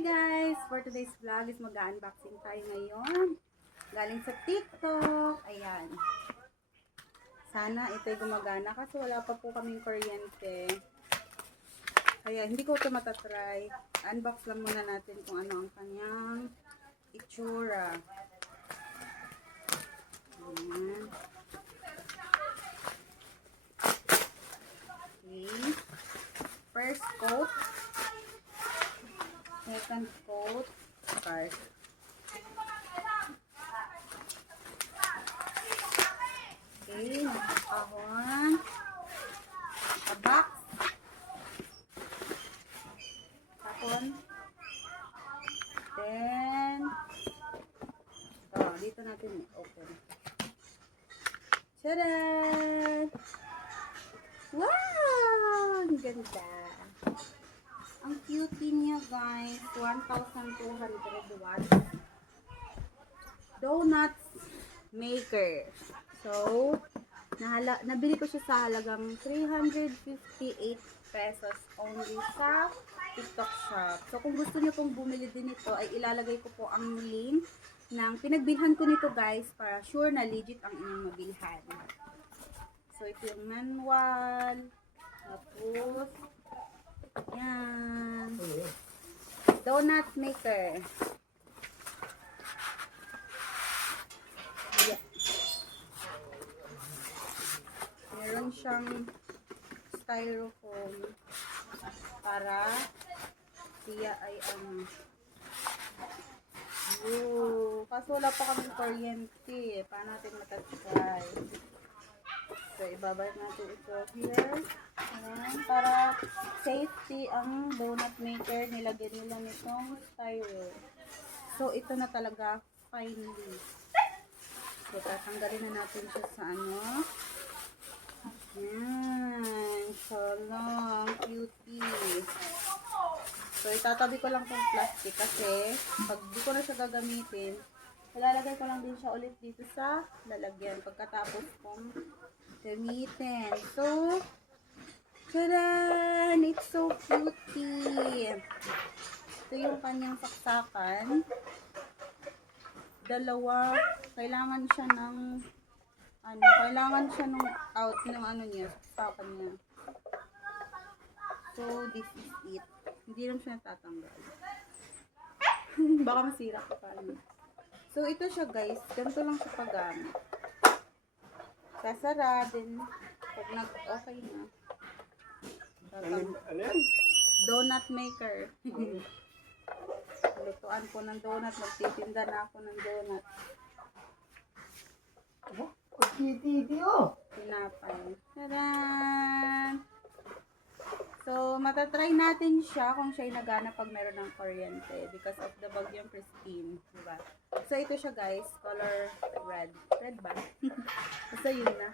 Hi guys! For today's vlog is mag-unboxing tayo ngayon. Galing sa TikTok. Ayan. Sana ito'y gumagana kasi wala pa po kaming kuryente. Kaya hindi ko ito matatry. Unbox lang muna natin kung ano ang kanyang itsura. Ayan. Okay. First coat. Second coat. Card. Okay, nakakahon. A box. Tapon. Then, dito natin open. Tadaan! Wow! Ang ganda. Ang cutie niya guys. 1,200 watts. Donuts maker. So, nabili ko siya sa halagang 358 pesos only sa TikTok shop. So, kung gusto niyo pong bumili din ito, ay ilalagay ko po ang link ng pinagbilhan ko nito guys para sure na legit ang inyong mabilhan. So, ito yung manual. Tapos, yan. Donut maker. Yeah. Meron siyang styrofoam para siya ay kaso wala pa kaming kuryente. Paano natin matatry? So, ibabalik natin ito here. Ayan. Para safety ang donut maker, nilagyan nila nitong styro. So, ito na talaga finally. So, tatanggalin na natin siya sa ano. Ayan. So long. Cutie. So, itatabi ko lang itong plastic kasi pag di ko na siya gagamitin, ilalagay ko lang din siya ulit dito sa lalagyan pagkatapos kong gamitin. So, tadaan! It's so cutie! Ito yung kanyang saksakan. Dalawa. Kailangan siya ng kailangan siya ng out ng niya, saksakan niya. So, this is it. Hindi lang siya natatanggal. Baka masira ko pa. So, ito siya guys. Ganito lang siya paggamit. Sasara din. Pag nag-okay na. Donut maker. Lutuan ko ng donut. Magtitinda na ako ng donut. Tinapay. Tadaan! So, matatry natin siya kung siya'y nagana pag meron ng kuryente because of the Bagyong Christine, diba? So, ito siya guys, color red. Red ba? Basta yun na.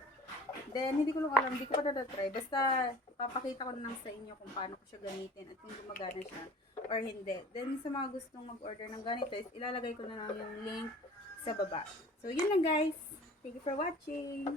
Then, hindi ko lang alam, hindi ko pa natatry. Basta, papakita ko na lang sa inyo kung paano ko siya gamitin at kung gumagana siya or hindi. Then, sa mga gustong mag-order ng ganito, is ilalagay ko na lang yung link sa baba. So, yun lang guys. Thank you for watching.